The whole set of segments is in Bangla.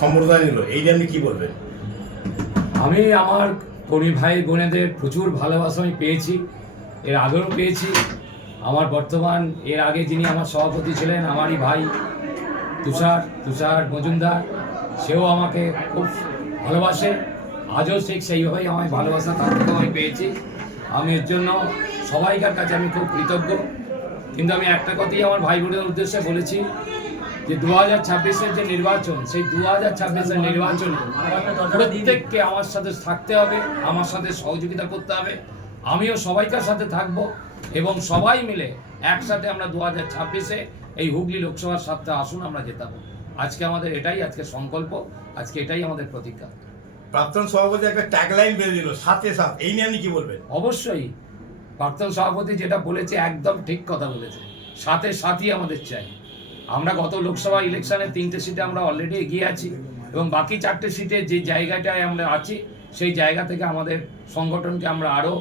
সম্বর্ধনা নিল, এই নিয়ে আপনি কি বলবেন? আমি আমার কর্মী ভাই বোনেদের প্রচুর ভালোবাসা আমি পেয়েছি, এর আগেও পেয়েছি। আমার বর্তমান এর আগে যিনি আমার সভাপতি ছিলেন আমারই ভাই তুষার মজুমদার, সেও আমাকে খুব ভালোবাসে, আজও ঠিক সেইভাবেই আমায় ভালোবাসা তার থেকেও আমি পেয়েছি। আমি এর জন্য সবাইকার কাছে আমি খুব কৃতজ্ঞ। কিন্তু আমি একটা কথাই আমার ভাই বোনের উদ্দেশ্যে বলেছি যে 2026-এর যে নির্বাচন, সেই 2026-এর নির্বাচনে প্রত্যেককে আমার সাথে থাকতে হবে, আমার সাথে সহযোগিতা করতে হবে। আমিও সবাইকার সাথে থাকব এবং সবাই মিলে একসাথে আমরা 2026-এ এই হুগলি লোকসভার 7টা আসন আমরা জেতাবো। আজকে আমাদের আজকে সংকল্প, আজকে এটাই আমাদের প্রতিজ্ঞা। প্রাক্তন সভাপতি একটা ট্যাগলাইন বেঁধে দিল, সাথে সাথ, এই নিয়ে আপনি কি বলবেন? অবশ্যই প্রাক্তন সভাপতি যেটা বলেছে একদম ঠিক কথা বলেছে, সাথে সাথই আমাদের চাই। আমরা গত লোকসভা ইলেকশনে 3টে সিটে আমরা অলরেডি এগিয়ে আছি এবং বাকি 4টে সিটে যে জায়গাটায় আমরা আছি সেই জায়গা থেকে আমাদের সংগঠনকে আমরা আরও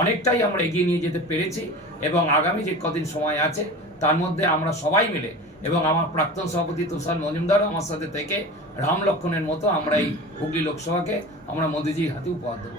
অনেকটাই আমরা এগিয়ে নিয়ে যেতে পেরেছি এবং আগামী যে কদিন সময় আছে তার মধ্যে আমরা সবাই মিলে এবং আমার প্রাক্তন সভাপতি তুষার মজুমদার আমার সাথে থেকে রাম লক্ষণের মতো আমরা এই হুগলি লোকসভাকে আমরা মোদিজির হাতে উপহার দেবো।